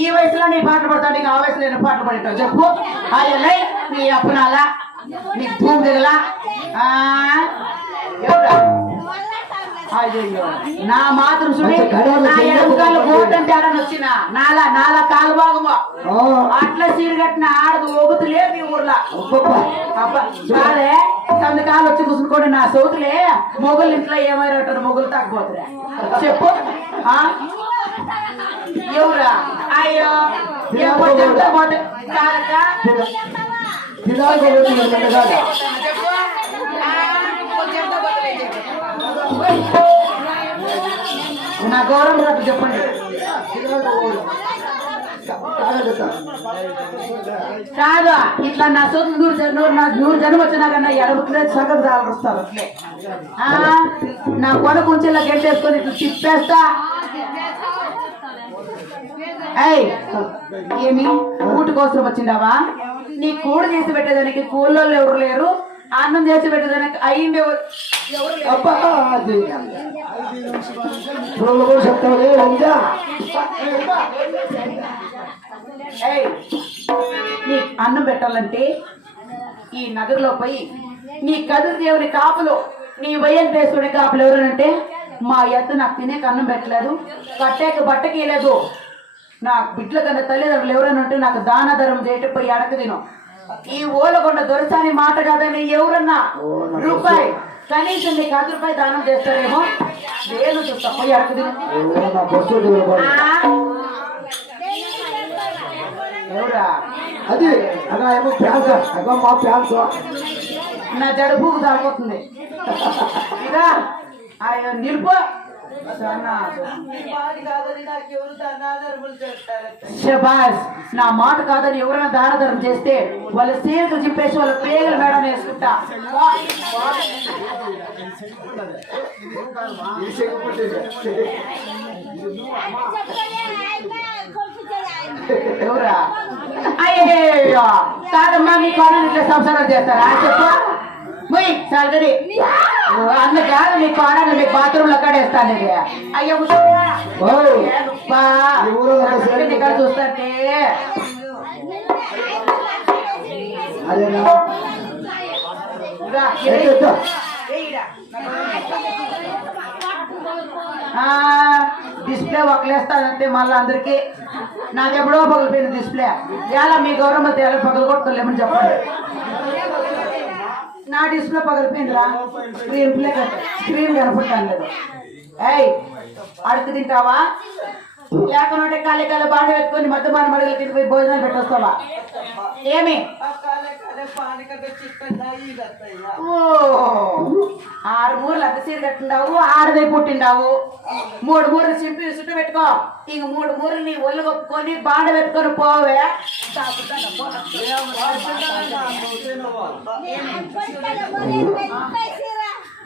ఈ వయసులో నీ పాటలు పడతావు, నీకు ఆ వయసులో నేను పాటలు పడతావు చెప్పు. అయ్యలే నీ అప్పునాలా నీకు ధూమ్ దిగలా అయ్యో నా మాత్రం చూడి నా ఎడమకాలు గోటంటే ఆడని వచ్చిన నాలా కాలు భాగము అట్లా సీరు కట్టిన ఆడదు ఒగుతులే మీ ఊర్లో కాదే సంతకాలు వచ్చి కూర్చుని నా సౌతులే మొగులు ఇంట్లో ఏమైనా మొగులు తగ్గిపోతురా చెప్పు. ఎవరా అయ్యో చెప్తా పోతే కాదక్క నా గౌరవం నాకు చెప్పండి. కాదు ఇట్లా నా సొంత నూరు జనం వచ్చినా కన్నా ఎడబుట్లే సగం వస్తారు అట్లే నా కొన కొంచెంలా గెంటేసుకొని ఇట్లా తిప్పేస్తా. అయ్ ఏమి ఊటి కోసం వచ్చిండావా? నీ కూడ చేసి పెట్టేదానికి కూల్లో ఎవరు లేరు, అన్నం చేసి పెట్టేదానికి అయ్యింది ఎవరు? నీ అన్నం పెట్టాలంటే ఈ నగర్లో పోయి నీ కదురు దేవుని కాపులు, నీ వయ్యని వేసుకునే కాపులు ఎవరనంటే మా ఎత్తు నాకు తినేక అన్నం పెట్టలేదు, కట్టేక బట్టకి లేదు. నా బిడ్డల కన్నా తల్లిదండ్రులు ఎవరైనా ఉంటే నాకు దాన ధర్మం చేయటం పోయి అడక తిను. ఈ ఓలగొండ దొరసాని మాట కాదని ఎవరన్నా రూపాయి కనీసం నీకు 10 రూపాయలు దానం చేస్తారేమో, నేను చూస్తా పోయి అడక తిను. ఎవరా అది మా ఫ్యాన్స్ నా జడుపుకు దారిపోతుంది ఇదా అయ్యో నిలుపు. శబాస్ నా మాట కాదని ఎవరైనా దాన ధర్మం చేస్తే వాళ్ళ సీరకు చింపేసి వాళ్ళ పేగల మేడం వేసుకుంటా. ఎవరా అయ్యో కాదమ్మా మీ కోడలు ఇట్లా సంసారం చేస్తారా చెప్పు. సగరి అందుకాదు మీ కోడలు మీ బాత్రూమ్ లో కడేస్తాను. అయ్యో ఇక్కడ చూస్తే డిస్ప్లే ఒకలేస్తానంటే మళ్ళీ అందరికి నాకెప్పుడో పగిలిపోయింది డిస్ప్లే. ఎలా మీ గౌరవం తేడా పగలు కొట్టుకోలేమని చెప్పండి. నా డిస్ప్లే పగిలిపోయిందిరా, స్క్రీన్ కనపడతాను లేదు. ఏయ్ అడుగు తింటావా లేకపోతే కాలే కాలే బాగా పెట్టుకొని మధ్యమాన మడుగుల కింద పోయి భోజనాలు పెట్టొస్తావా? ఏమి 6 మూరలు అద్ద సీర కట్టిండావు, 6 పుట్టిండావు, 3 మూరలు చింపి చుట్టూ పెట్టుకో. ఇంక 3 మూరలు నీ ఒళ్ళు కొప్పుకొని బాండ పెట్టుకొని పోవే.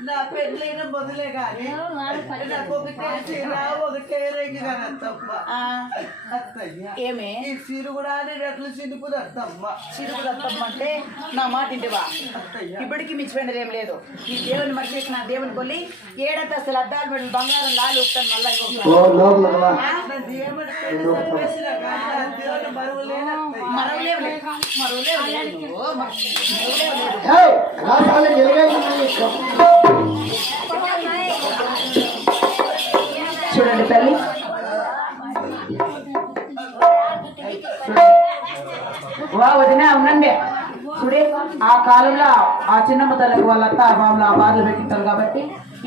నా పెళ్ళైన మొదలే కానీ ఏమే ఈ సిరు కూడా అట్లా చినుకుది అత్తమ్మ. చిరుకుది అత్తమ్మ అంటే నా మాట ఇంటివా? ఇప్పటికీ మించిపోయినది ఏం లేదు. ఈ దేవుని మనిషి నా దేవుని కొల్లి ఏడంత అసలు అద్దాలు పెట్టి బంగారం లాలు ఉంటాను. మళ్ళీ చూడండి తల్లి, వదినా ఉండండి. చూడే ఆ కాలంలో ఆ చిన్నమ్మ తల్లికి వాళ్ళ అత్త బాబులు ఆ బాధలు పెట్టింటారు కాబట్టి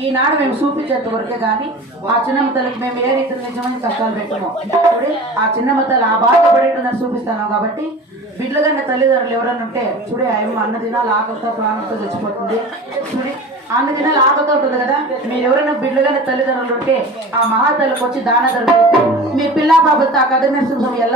ఈనాడు మేము చూపించేంత వరకే కానీ ఆ చిన్నమ్మ తల్లికి మేము ఏ రీతిలో నిజమైన కష్టాలు పెట్టాము. చూడే ఆ చిన్నమ్మ తల్లి ఆ బాధ పడేటుందని చూపిస్తాను కాబట్టి బిడ్డలుగా తల్లిదండ్రులు ఎవరైనా ఉంటే చూడే ఆయమ్మ అన్న దినాలు ఆకలితో ప్రాణంతో చచ్చిపోతుంది. చూడే అన్న దినాలు ఆకలితో ఉంటుంది కదా. మీరు ఎవరైనా బిడ్డలుగా తల్లిదండ్రులు ఉంటే ఆ మహాతల్లికి వచ్చి దాన ధర్మం చేస్తే మీ పిల్ల పాపతో ఆ కథ నరసింహం ఎల్ల